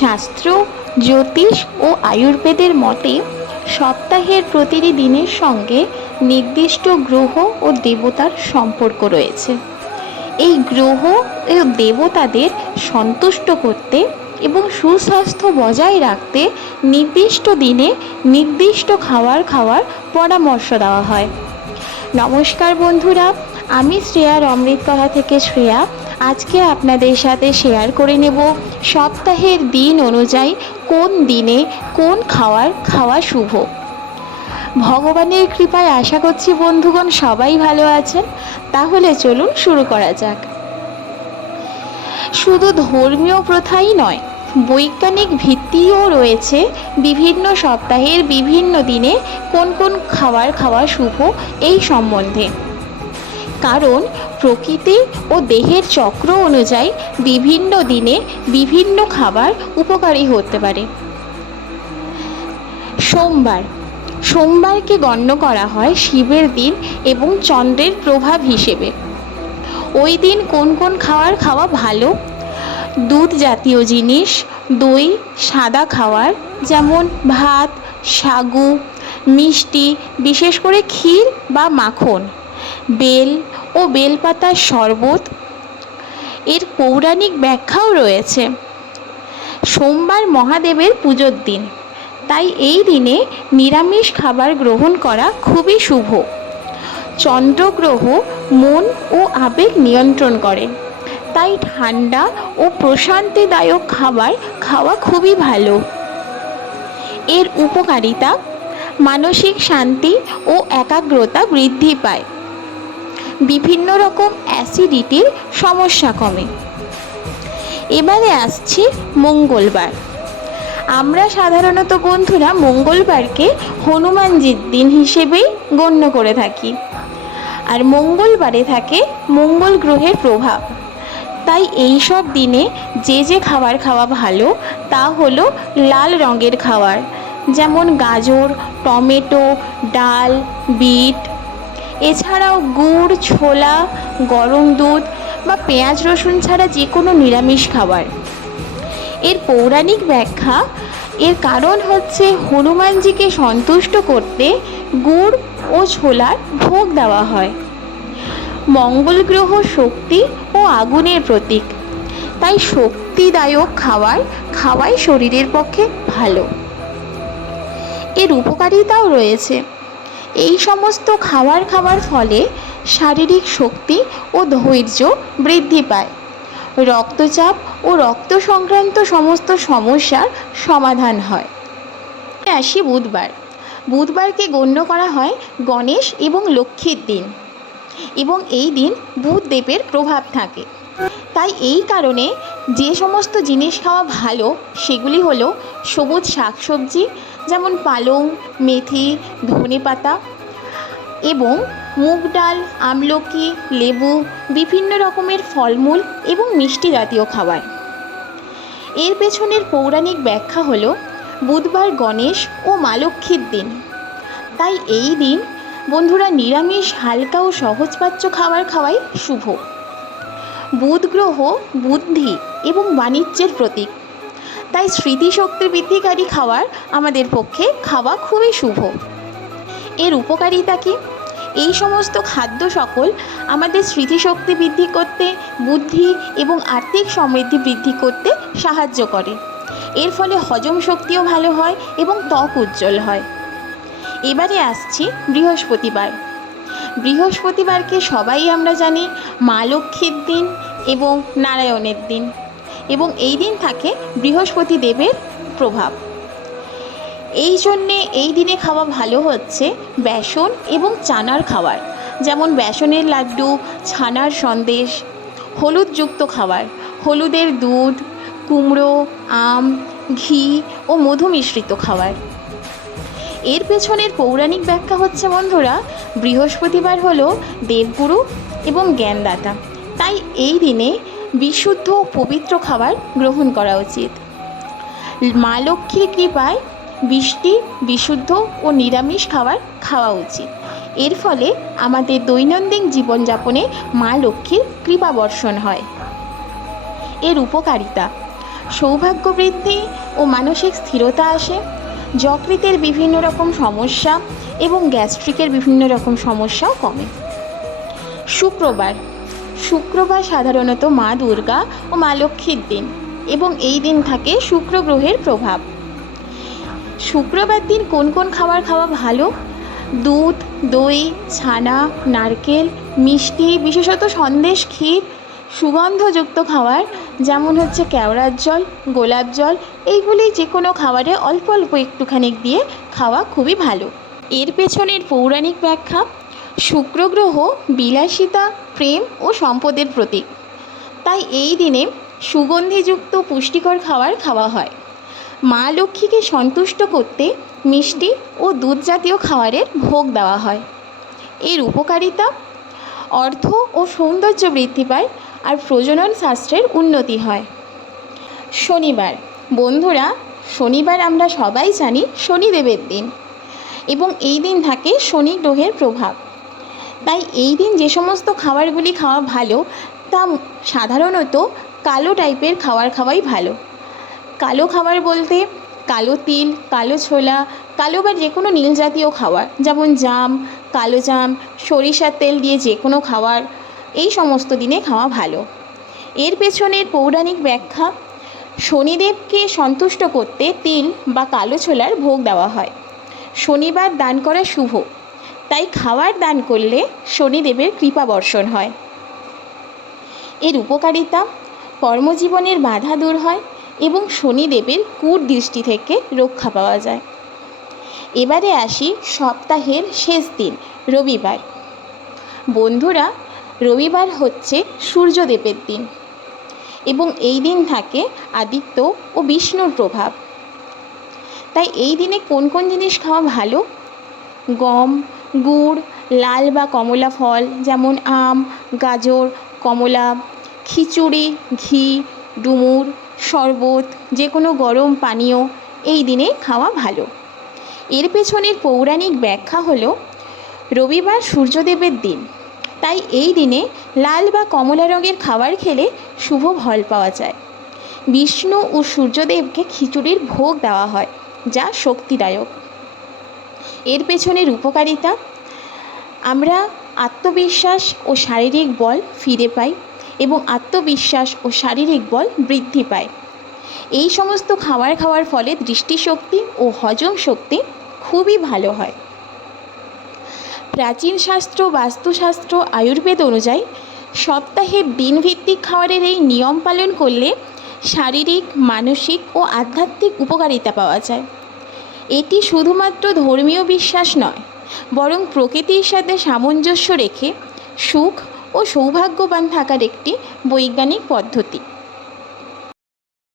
শাস্ত্র, জ্যোতিষ ও আয়ুর্বেদের মতে, সপ্তাহের প্রতিটি দিনের সঙ্গে নির্দিষ্ট গ্রহ ও দেবতার সম্পর্ক রয়েছে। এই গ্রহ ও দেবতাদের সন্তুষ্ট করতে এবং সুস্বাস্থ্য বজায় রাখতে নির্দিষ্ট দিনে নির্দিষ্ট খাবার খাওয়ার পরামর্শ দেওয়া হয়। নমস্কার বন্ধুরা, আমি শ্রেয়ার অমৃতকথা থেকে শ্রেয়া। আজকে আপনাদের সাথে শেয়ার করে নেব সপ্তাহের দিন অনুযায়ী কোন দিনে কোন খাওয়ার খাওয়া শুভ। ভগবানের কৃপায় আশা করছি বন্ধুগণ সবাই ভালো আছেন। তাহলে চলুন শুরু করা যাক। শুধু ধর্মীয় প্রথাই নয়, বৈজ্ঞানিক ভিত্তিও রয়েছে বিভিন্ন সপ্তাহের বিভিন্ন দিনে কোন কোন খাবার খাওয়া শুভ এই সম্বন্ধে। কারণ প্রকৃতি ও দেহের চক্র অনুযায়ী বিভিন্ন দিনে বিভিন্ন খাবার উপকারী হতে পারে। সোমবার। সোমবারকে গণ্য করা হয় শিবের দিন এবং চন্দ্রের প্রভাব হিসেবে। ওই দিন কোন কোন খাবার খাওয়া ভালো? দুধ জাতীয় জিনিস, দই, সাদা খাওয়ার, যেমন ভাত, সাগু, মিষ্টি, বিশেষ করে ক্ষীর বা মাখন। বেল ও বেলপাতার শরবত। এর পৌরাণিক ব্যাখ্যাও রয়েছে। সোমবার মহাদেবের পুজোর দিন। তাই এই দিনে নিরামিষ খাবার গ্রহণ করা খুবই শুভ। চন্দ্রগ্রহ মন ও আবেগ নিয়ন্ত্রণ করে। তাই ঠান্ডা ও প্রশান্তিদায়ক খাবার খাওয়া খুবই ভালো। এর উপকারিতা, মানসিক শান্তি ও একাগ্রতা বৃদ্ধি পায়। বিভিন্ন রকম অ্যাসিডিটির সমস্যা কমে। এবারে আসছি মঙ্গলবার। আমরা সাধারণত বন্ধুরা মঙ্গলবারকে হনুমানজির দিন হিসেবেই গণ্য করে থাকি। আর মঙ্গলবারে থাকে মঙ্গল গ্রহের প্রভাব। তাই এই সব দিনে যে যে খাবার খাওয়া ভালো, তা হলো লাল রঙের খাবার। যেমন গাজর, টমেটো, ডাল, বিট এছাড়াও গুড়, ছোলা, গরম দুধ বা পেঁয়াজ রসুন ছাড়া যে কোনো নিরামিষ খাবার। এর পৌরাণিক ব্যাখ্যা, এর কারণ হচ্ছে হনুমানজিকে সন্তুষ্ট করতে গুড় ও ছোলার ভোগ দেওয়া হয়। মঙ্গল গ্রহ শক্তি ও আগুনের প্রতীক। তাই শক্তিদায়ক খাবার খাওয়াই শরীরের পক্ষে ভালো। এর উপকারিতাও রয়েছে। এই সমস্ত খাবার খাওয়ার ফলে শারীরিক শক্তি ও ধৈর্য বৃদ্ধি পায়। রক্তচাপ ও রক্ত সংক্রান্ত সমস্ত সমস্যার সমাধান হয়। আসি বুধবার। বুধবারকে গণ্য করা হয় গণেশ এবং লক্ষ্মীর দিন এবং এই দিন বুধদেবের প্রভাব থাকে। তাই এই কারণে যে সমস্ত জিনিস খাওয়া ভালো, সেগুলি হলো সবুজ শাকসবজি যেমন পালং, মেথি ধনেপাতা এবং মুগ ডাল, আমলকি, লেবু, বিভিন্ন রকমের ফলমূল এবং মিষ্টি জাতীয় খাবার। এর পেছনের পৌরাণিক ব্যাখ্যা হল বুধবার গণেশ ও মা লক্ষ্মীর দিন। তাই এই দিন বন্ধুরা নিরামিষ, হালকা ও সহজপাচ্য খাবার খাওয়াই শুভ। বুধ গ্রহ বুদ্ধি এবং বাণিজ্যের প্রতীক। তাই স্মৃতিশক্তি বৃদ্ধিকারী খাবার আমাদের পক্ষে খাওয়া খুবই শুভ। এর উপকারিতা কি? এই সমস্ত খাদ্য সকল আমাদের স্মৃতিশক্তি বৃদ্ধি করতে, বুদ্ধি এবং আর্থিক সমৃদ্ধি বৃদ্ধি করতে সাহায্য করে। এর ফলে হজম শক্তিও ভালো হয় এবং ত্বক উজ্জ্বল হয়। এবারে আসছি বৃহস্পতিবার। বৃহস্পতিবারকে সবাই আমরা জানি মা লক্ষ্মীর দিন এবং নারায়ণের দিন। এবং এই দিন থাকে বৃহস্পতি দেবের প্রভাব। এই জন্যে এই দিনে খাওয়া ভালো হচ্ছে বেসন এবং চানার খাবার, যেমন বেসনের লাড্ডু, ছানার সন্দেশ, হলুদযুক্ত খাবার, হলুদের দুধ, কুমড়ো, আম, ঘি ও মধু মিশ্রিত খাবার। এর পেছনের পৌরাণিক ব্যাখ্যা হচ্ছে, বন্ধুরা, বৃহস্পতিবার হলো দেবগুরু এবং জ্ঞানদাতা। তাই এই দিনে বিশুদ্ধ ও পবিত্র খাবার গ্রহণ করা উচিত। মা লক্ষ্মীর কৃপায় বৃষ্টি বিশুদ্ধ ও নিরামিষ খাবার খাওয়া উচিত। এর ফলে আমাদের দৈনন্দিন জীবনযাপনে মা লক্ষ্মীর কৃপা বর্ষণ হয়। এর উপকারিতা, সৌভাগ্য বৃদ্ধি ও মানসিক স্থিরতা আসে। যকৃতের বিভিন্ন রকম সমস্যা এবং গ্যাস্ট্রিকের বিভিন্ন রকম সমস্যাও কমে। শুক্রবার শুক্রবার সাধারণত মা দুর্গা ও মা লক্ষ্মীর দিন এবং এই দিন থাকে শুক্র গ্রহের প্রভাব। শুক্রবার দিন কোন কোন খাবার খাওয়া ভালো? দুধ, দই, ছানা, নারকেল, মিষ্টি, বিশেষত সন্দেশ, ক্ষীর, সুগন্ধযুক্ত খাবার যেমন হচ্ছে কেওড়ার জল, গোলাপ জল, এইগুলি যে কোনো খাবারে অল্প অল্প একটুখানি দিয়ে খাওয়া খুবই ভালো। এর পেছনের পৌরাণিক ব্যাখ্যা শুক্র গ্রহ বিলাসিতা, প্রেম ও সম্পদের প্রতীক। তাই এই দিনে সুগন্ধিযুক্ত পুষ্টিকর খাবার খাওয়া হয়। মা লক্ষ্মীকে সন্তুষ্ট করতে মিষ্টি ও দুধ জাতীয় খাবারের ভোগ দেওয়া হয়। এর উপকারিতা, অর্থ ও সৌন্দর্য বৃদ্ধি পায় আর প্রজনন শাস্ত্রের উন্নতি হয়। শনিবার, বন্ধুরা, শনিবার আমরা সবাই জানি শনিদেবের দিন এবং এই দিন থাকে শনি গ্রহের প্রভাব। তাই এই দিন যে সমস্ত খাবারগুলি খাওয়া ভালো, তা সাধারণত কালো টাইপের খাবার খাওয়াই ভালো। কালো খাবার বলতে কালো তিল, কালো ছোলা, কালো বা যে কোনো নীল জাতীয় খাবার, যেমন জাম, কালো জাম, সরিষার তেল দিয়ে যে কোনো খাবার, এই সমস্ত দিনে খাওয়া ভালো। এর পেছনের পৌরাণিক ব্যাখ্যা, শনিদেবকে সন্তুষ্ট করতে তিল বা কালো ছোলার ভোগ দেওয়া হয়। শনিবার দান করা শুভ। তাই খাওয়ার দান করলে শনিদেবের কৃপা বর্ষণ হয়। এর উপকারিতা, কর্মজীবনের বাধা দূর হয় এবং শনিদেবের দৃষ্টি থেকে রক্ষা পাওয়া যায়। এবারে আসি সপ্তাহের শেষ দিন, রবিবার। বন্ধুরা, রবিবার হচ্ছে সূর্যদেবের দিন এবং এই দিন থাকে আদিত্য ও বিষ্ণুর প্রভাব। তাই এই দিনে কোন কোন জিনিস খাওয়া ভালো? গম গুড়, লাল বা কমলা ফল, যেমন আম, গাজর, কমলা, খিচুড়ি, ঘি, ডুমুর, শরবত যে কোনো গরম পানীয়, এই দিনে খাওয়া ভালো। এর পেছনের পৌরাণিক ব্যাখ্যা হলো, রবিবার সূর্যদেবের দিন। তাই এই দিনে লাল বা কমলা রঙের খাবার খেলে শুভ ফল পাওয়া যায়। বিষ্ণু ও সূর্যদেবকে খিচুড়ির ভোগ দেওয়া হয়, যা শক্তিদায়ক। এর পেছনের উপকারিতা? আমরা আত্মবিশ্বাস ও শারীরিক বল ফিরে পাই এবং আত্মবিশ্বাস ও শারীরিক বল বৃদ্ধি পায়। এই সমস্ত খাবার খাওয়ার ফলে দৃষ্টিশক্তি ও হজম শক্তি খুবই ভালো হয়। প্রাচীন শাস্ত্র, বাস্তুশাস্ত্র, আয়ুর্বেদ অনুযায়ী সপ্তাহে দিনভিত্তিক খাবারের এই নিয়ম পালন করলে শারীরিক, মানসিক ও আধ্যাত্মিক উপকারিতা পাওয়া যায়। এটি শুধুমাত্র ধর্মীয় বিশ্বাস নয়, বরং প্রকৃতির সাথে সামঞ্জস্য রেখে সুখ ও সৌভাগ্যবান থাকার একটি বৈজ্ঞানিক পদ্ধতি।